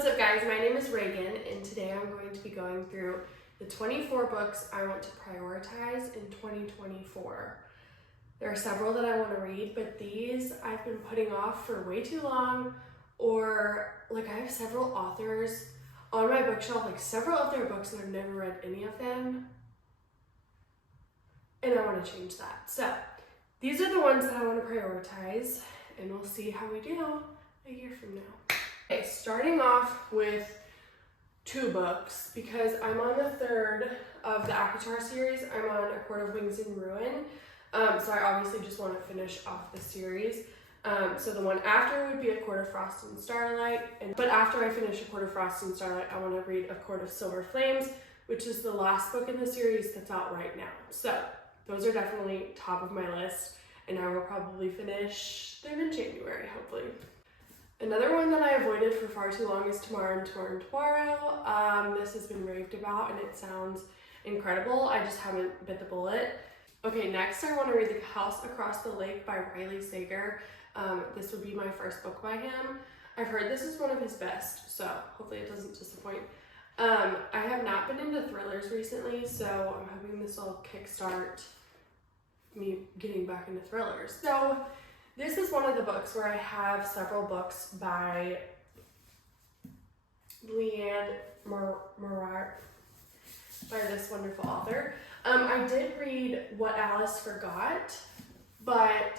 What's up guys, my name is Reagan and today I'm going to be going through the 24 books I want to prioritize in 2024. There are several that I want to read, but these I've been putting off for way too long, or like I have several authors on my bookshelf, like several of their books, and I've never read any of them, and I want to change that. So these are the ones that I want to prioritize, and we'll see how we do a year from now. Okay, starting off with two books, because I'm on the third of the ACOTAR series. I'm on A Court of Wings and Ruin, so I obviously just want to finish off the series. So the one after would be A Court of Frost and Starlight, but after I finish A Court of Frost and Starlight, I want to read A Court of Silver Flames, which is the last book in the series that's out right now. So those are definitely top of my list, and I will probably finish them in January, hopefully. Another one that I avoided for far too long is Tomorrow and Tomorrow and Tomorrow. This has been raved about and it sounds incredible. I just haven't bit the bullet. Okay, next I want to read The House Across the Lake by Riley Sager. This would be my first book by him. I've heard this is one of his best, so hopefully it doesn't disappoint. I have not been into thrillers recently, so I'm hoping this will kickstart me getting back into thrillers. So this is one of the books where I have several books by Leanne Morar, by this wonderful author. I did read What Alice Forgot,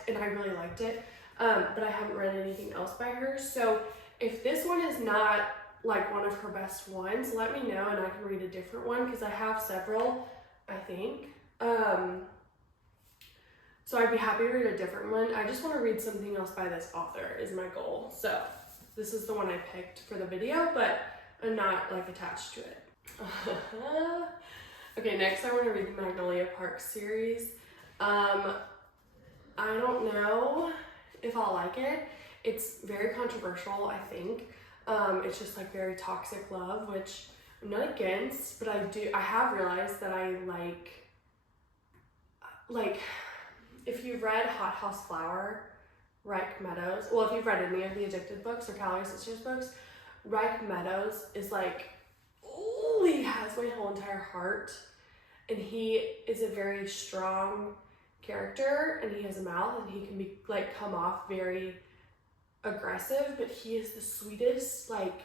and I really liked it, but I haven't read anything else by her. So if this one is not like one of her best ones, let me know and I can read a different one, because I have several, I think. So I'd be happy to read a different one. I just want to read something else by this author is my goal. So this is the one I picked for the video, but I'm not like attached to it. Okay, next I want to read the Magnolia Park series. I don't know if I'll like it. It's very controversial, I think. It's just like very toxic love, which I'm not against, but I have realized that I like if you've read Hot House Flower, Reich Meadows, well, if you've read any of the Addicted books or Calorie Sisters books, Reich Meadows is like, oh, he has my whole entire heart, and he is a very strong character, and he has a mouth, and he can be like come off very aggressive, but he is the sweetest, like,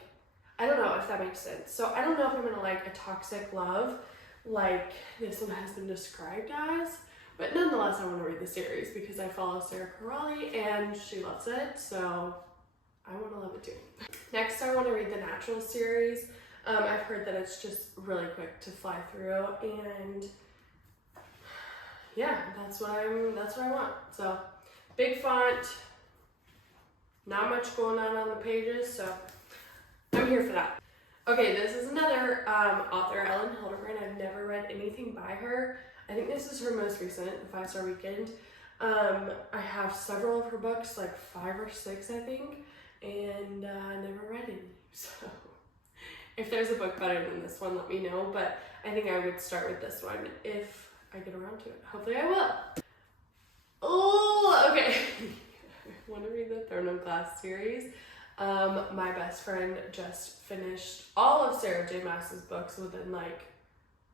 I don't know if that makes sense. So I don't know if I'm gonna like a toxic love like this one has been described as, but nonetheless, I want to read the series because I follow Sarah Corrali and she loves it, so I want to love it too. Next, I want to read the Natural series. I've heard that it's just really quick to fly through, and yeah, that's what I want. So big font, not much going on the pages, so I'm here for that. Okay, this is another author, Ellen Hilderbrand. I've never read anything by her. I think this is her most recent, The 5-Star Weekend. I have several of her books, like 5 or 6, I think, and never read any. So if there's a book better than this one, let me know, but I think I would start with this one if I get around to it. Hopefully I will. Oh, okay. I want to read the Throne of Glass series. My best friend just finished all of Sarah J. Maas's books within like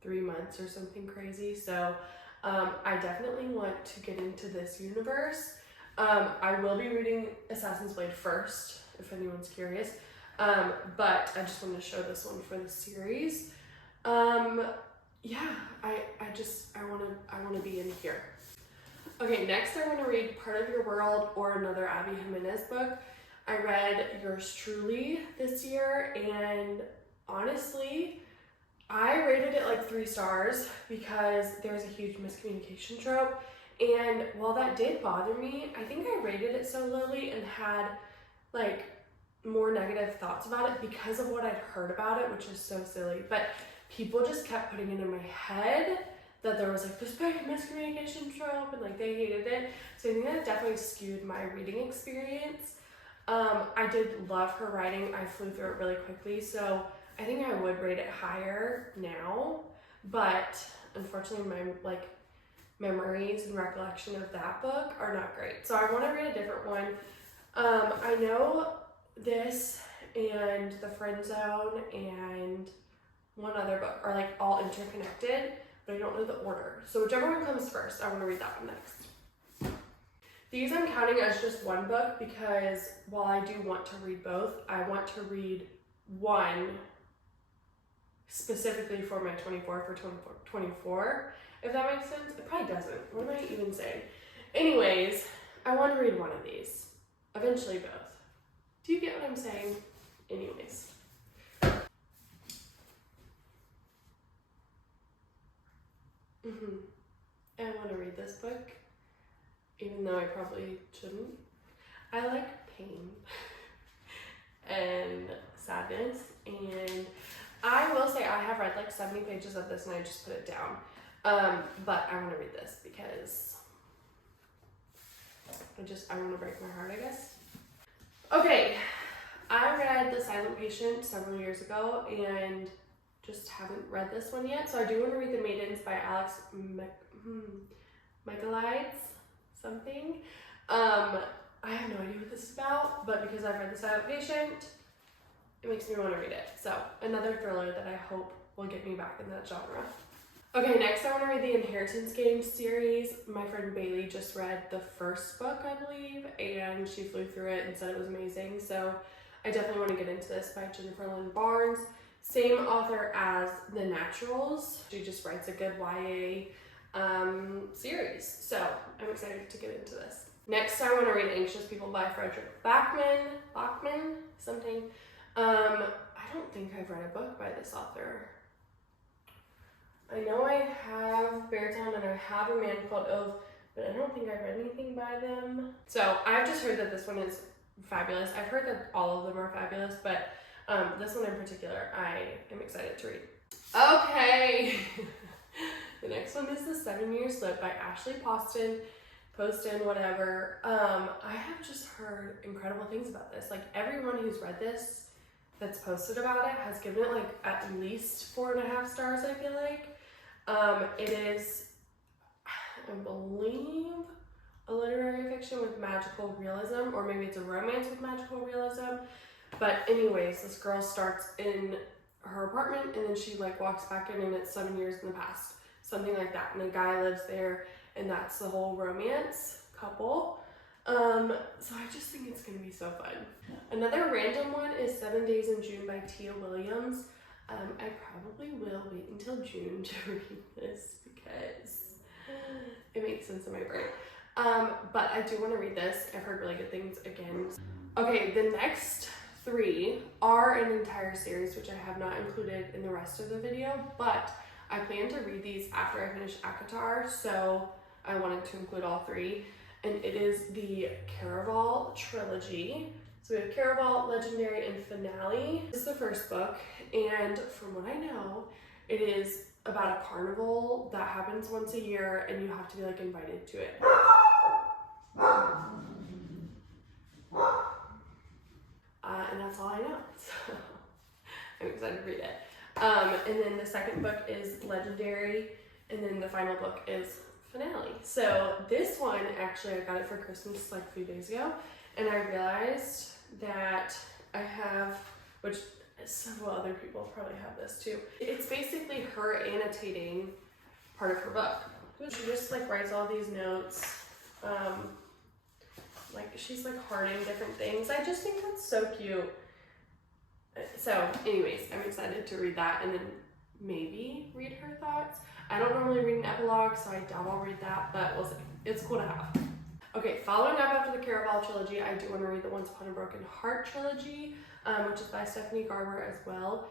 3 months or something crazy, so I definitely want to get into this universe. I will be reading Assassin's Blade first, if anyone's curious, but I just want to show this one for the series. Yeah, I want to be in here. Okay, next I want to read Part of Your World, or another Abby Jimenez book. I read Yours Truly this year, and honestly, I rated it like 3 stars because there's a huge miscommunication trope, and while that did bother me, I think I rated it so lowly and had like more negative thoughts about it because of what I'd heard about it, which is so silly, but people just kept putting it in my head that there was like this big miscommunication trope and like they hated it, so I think that definitely skewed my reading experience. I did love her writing. I flew through it really quickly, so I think I would rate it higher now, but unfortunately my like memories and recollection of that book are not great. So I want to read a different one. I know this and The Friend Zone and one other book are like all interconnected, but I don't know the order. So whichever one comes first, I want to read that one next. These I'm counting as just one book because while I do want to read both, I want to read one specifically for my 24, if that makes sense. It probably doesn't. What am I even saying? Anyways, I want to read one of these. Eventually both. Do you get what I'm saying? Anyways. I want to read this book, even though I probably shouldn't. I like pain and sadness, and I will say I have read like 70 pages of this and I just put it down. But I want to read this because I want to break my heart, I guess. Okay, I read The Silent Patient several years ago and just haven't read this one yet. So I do want to read The Maidens by Alex Michaelides something. I have no idea what this is about, but because I've read The Silent Patient, it makes me want to read it. So another thriller that I hope will get me back in that genre. Okay, next I want to read the Inheritance Games series. My friend Bailey just read the first book, I believe, and she flew through it and said it was amazing. So I definitely want to get into this by Jennifer Lynn Barnes. Same author as The Naturals. She just writes a good YA series. So I'm excited to get into this. Next, I want to read Anxious People by Frederick Bachman, something. I don't think I've read a book by this author. I know I have Beartown and I have A Man Called Ove, but I don't think I've read anything by them. So I've just heard that this one is fabulous. I've heard that all of them are fabulous, but this one in particular, I am excited to read. Okay, the next one is The 7-Year Slip by Ashley Poston, whatever. I have just heard incredible things about this. Like everyone who's read this that's posted about it has given it like at least 4.5 stars, I feel like. It is, I believe, a literary fiction with magical realism, or maybe it's a romance with magical realism. But anyways, this girl starts in her apartment and then she like walks back in and it's 7 years in the past, something like that. And a guy lives there and that's the whole romance couple. So I just think it's gonna be so fun. Another random one is 7 Days in June by Tia Williams. I probably will wait until June to read this because it makes sense in my brain. But I do want to read this. I've heard really good things again. Okay, the next 3 are an entire series, which I have not included in the rest of the video, but I plan to read these after I finish ACOTAR, so I wanted to include all 3. And it is the Caraval trilogy. So we have Caraval, Legendary, and Finale. This is the first book, and from what I know, it is about a carnival that happens once a year, and you have to be like invited to it. And that's all I know, so I'm excited to read it. And then the second book is Legendary, and then the final book is Finale. So this one, actually, I got it for Christmas like a few days ago, and I realized that I have, which several other people probably have this too. It's basically her annotating part of her book. She just like writes all these notes, like she's like hearting different things. I just think that's so cute. So anyways, I'm excited to read that and then maybe read her thoughts. I don't normally read an epilogue, so I doubt I'll read that, but we'll see. It's cool to have. Okay, following up after the Caraval trilogy, I do want to read the Once Upon a Broken Heart trilogy, which is by Stephanie Garber as well.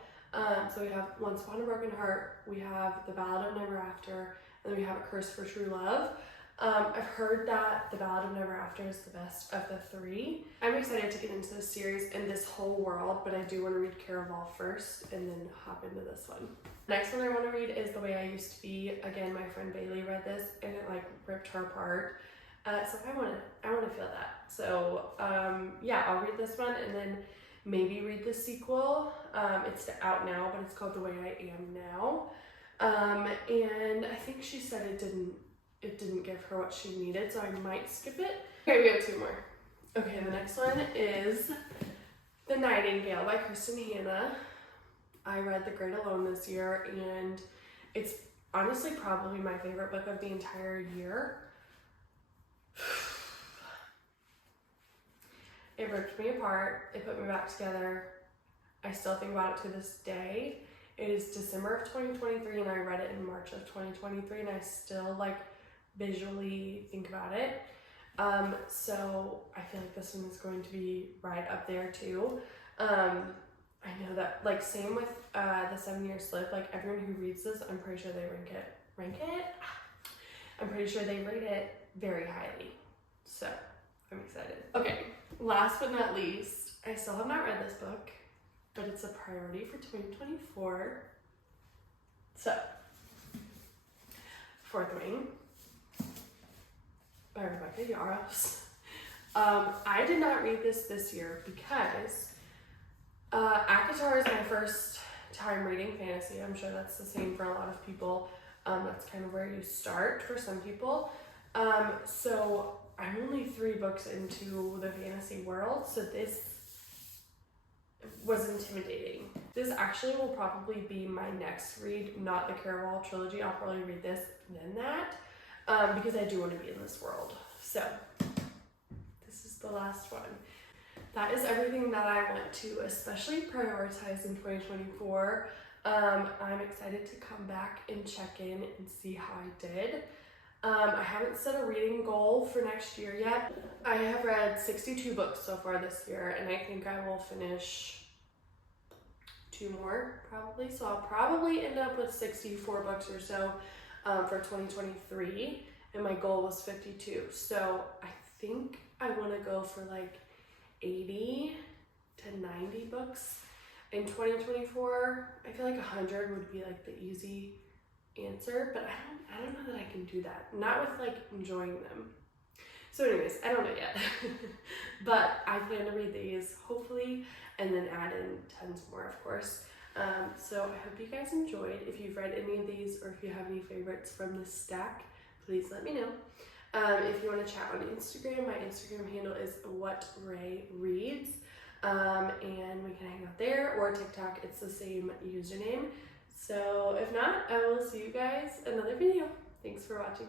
So we have Once Upon a Broken Heart, we have The Ballad of Never After, and then we have A Curse for True Love. I've heard that The Ballad of Never After is the best of the 3. I'm excited to get into this series and this whole world, but I do want to read Caraval first and then hop into this one. Next one I want to read is The Way I Used to Be. Again, my friend Bailey read this and it like ripped her apart. So I want to feel that. So yeah, I'll read this one and then maybe read the sequel. It's out now, but it's called The Way I Am Now. And I think she said it didn't give her what she needed, so I might skip it. Okay, we have 2 more. Okay, the next one is The Nightingale by Kristen Hanna. I read The Great Alone this year, and it's honestly probably my favorite book of the entire year. It ripped me apart. It put me back together. I still think about it to this day. It is December of 2023, and I read it in March of 2023, and I still like visually think about it. So I feel like this one is going to be right up there too. I know that, like, same with The 7 Year Slip. Like, everyone who reads this, I'm pretty sure they rank it. I'm pretty sure they rate it very highly. So I'm excited. Okay, last but not least, I still have not read this book, but it's a priority for 2024. So, Fourth Wing by Rebecca Yarros. I did not read this year because ACOTAR is my first time reading fantasy. I'm sure that's the same for a lot of people. That's kind of where you start for some people. So I'm only 3 books into the fantasy world, so this was intimidating. This actually will probably be my next read, not the Caraval trilogy. I'll probably read this and then that, because I do want to be in this world. So this is the last one. That is everything that I want to especially prioritize in 2024. I'm excited to come back and check in and see how I did. I haven't set a reading goal for next year yet. I have read 62 books so far this year, and I think I will finish 2 more probably. So I'll probably end up with 64 books or so for 2023, and my goal was 52. So I think I want to go for like 80 to 90 books in 2024. I feel like 100 would be like the easy answer, but I don't know that I can do that. Not with like enjoying them. So anyways, I don't know yet. But I plan to read these hopefully and then add in tons more, of course. So I hope you guys enjoyed. If you've read any of these or if you have any favorites from this stack, please let me know. If you want to chat on Instagram, my Instagram handle is whatray.reads, and we can hang out there, or TikTok, it's the same username. So if not, I will see you guys in another video. Thanks for watching.